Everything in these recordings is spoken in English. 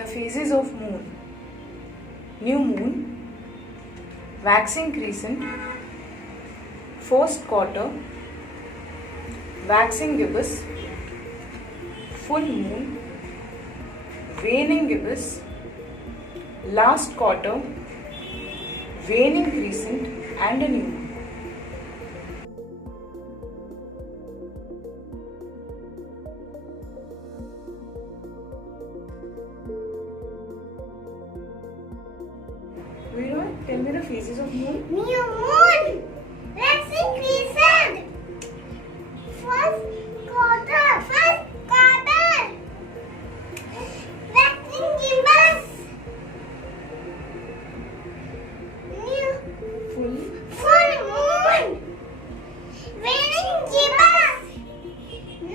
The phases of moon: new moon, waxing crescent, first quarter, waxing gibbous, full moon, waning gibbous, last quarter, waning crescent, and a new moon. Tell me the phases of moon. New moon, waxing crescent, first quarter, waxing gibbous, new Full moon, waning gibbous,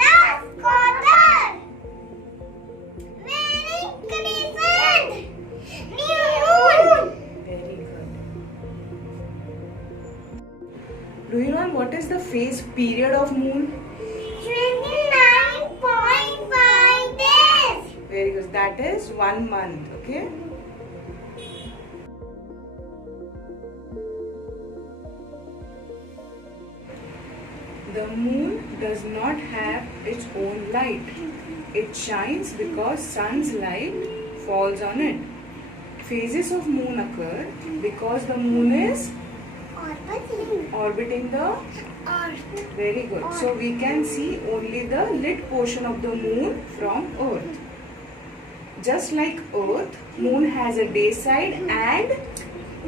last quarter, waning crescent, new moon. Very good. Do you know what is the phase period of moon? 29.5 days. Very good. That is 1 month. Okay. The moon does not have its own light. It shines because sun's light falls on it. Phases of moon occur because the moon is orbiting the... Very good. So we can see only the lit portion of the moon from Earth. Just like Earth, moon has a day side and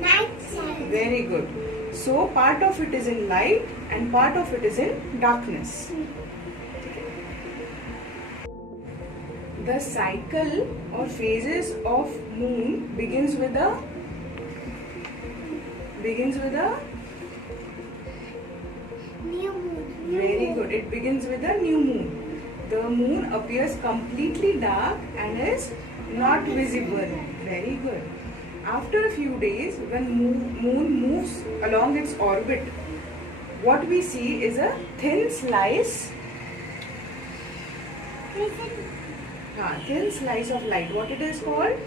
Night side. very good. So part of it is in light and part of it is in darkness. The cycle or phases of moon begins with a New moon. very good. It begins with a new moon. The moon appears completely dark and is not visible. Very good. After a few days, when moon moves along its orbit, what we see is a thin slice of light. What it is called?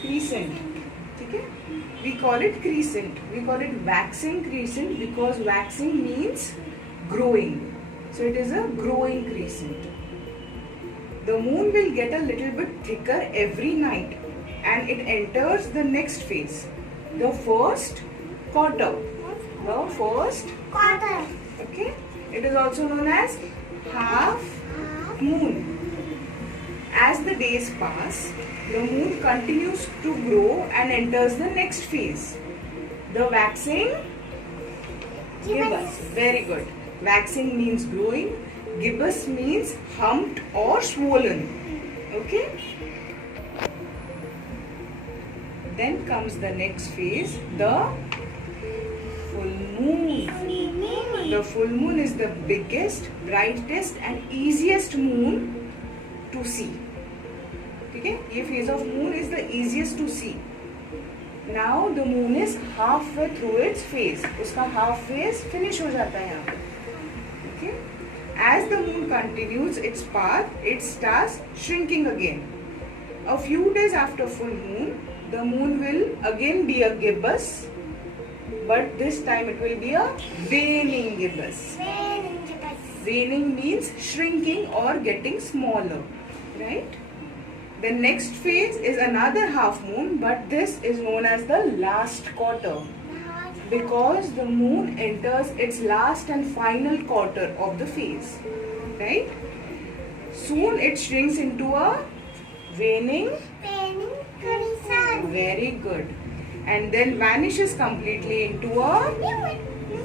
Crescent. Okay? We call it crescent. We call it waxing crescent because waxing means growing. So it is a growing crescent. The moon will get a little bit thicker every night and it enters the next phase, the first quarter. The first, Quarter. okay? It is also known as half moon. As the days pass, the moon continues to grow and enters the next phase, the waxing gibbous. Very good. Waxing means growing, gibbous means humped or swollen. Okay? Then comes the next phase, the full moon. The full moon is the biggest, brightest and easiest moon to see. Okay? This phase of moon is the easiest to see. Now the moon is halfway through its phase. Uska half phase finish ho jata hai yahan. Okay? As the moon continues its path, it starts shrinking again. A few days after full moon, the moon will again be a gibbous, but this time it will be a waning gibbous. Waning means shrinking or getting smaller, right? The next phase is another half moon, but this is known as the last quarter because the moon enters its last and final quarter of the phase, right? Soon it shrinks into a waning, very good, and then vanishes completely into a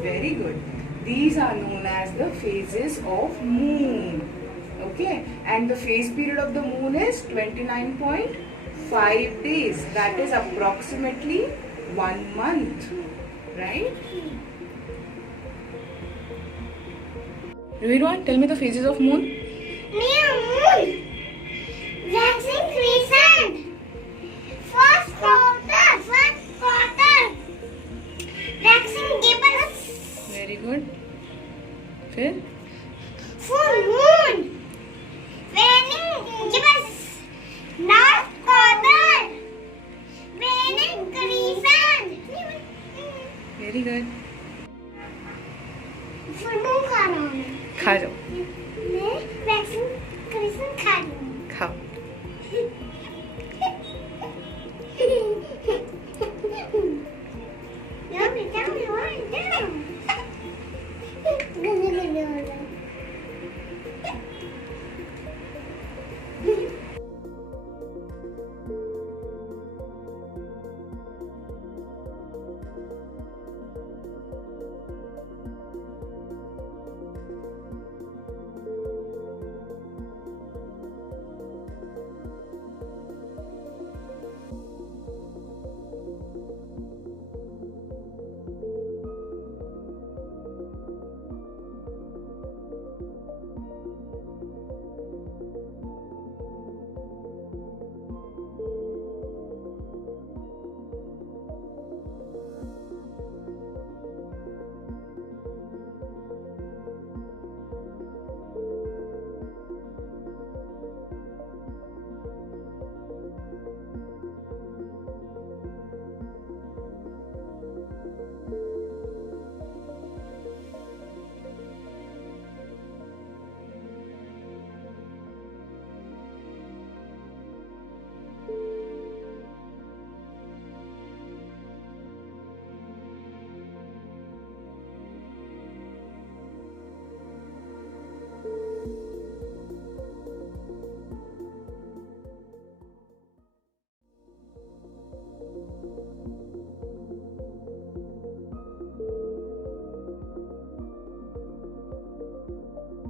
very good. These are known as the phases of moon. Okay, and the phase period of the moon is 29.5 days. That is approximately 1 month, right? Ruirwan, tell me the phases of moon. New moon, waxing crescent, first quarter, waxing gibbous, Very good. फिर full moon, waning gibbous, last quarter, आ जाओ।